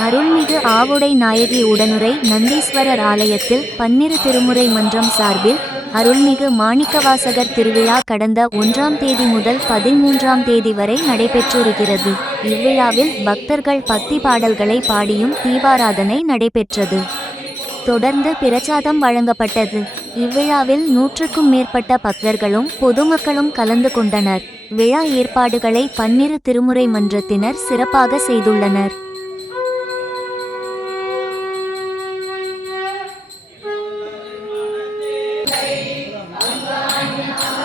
அருள்மிகு ஆவுடை நாயகி உடனுரை நந்தீஸ்வரர் ஆலயத்தில் பன்னிரு திருமுறை மன்றம் சார்பில் அருள்மிகு மாணிக்கவாசகர் திருவிழா கடந்த ஒன்றாம் தேதி முதல் பதிமூன்றாம் தேதி வரை நடைபெற்றிருக்கிறது. இவ்விழாவில் பக்தர்கள் பக்தி பாடல்களை பாடியும் தீபாராதனை நடைபெற்றது. தொடர்ந்து பிரச்சாதம் வழங்கப்பட்டது. இவ்விழாவில் நூற்றுக்கும் மேற்பட்ட பக்தர்களும் பொதுமக்களும் கலந்து கொண்டனர். விழா ஏற்பாடுகளை பன்னிரு திருமுறை மன்றத்தினர் சிறப்பாக செய்துள்ளனர். Hallelujah.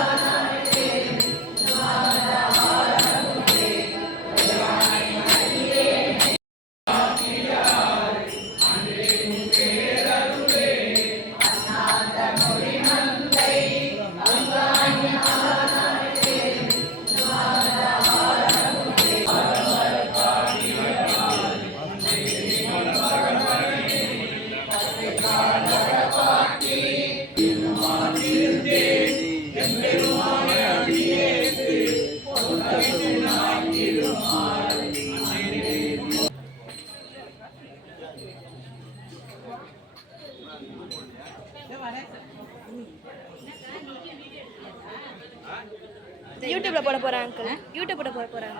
யூடியூப்ல போட போறாங்க அங்கிள் யூடியூப்ல போட போறாங்க.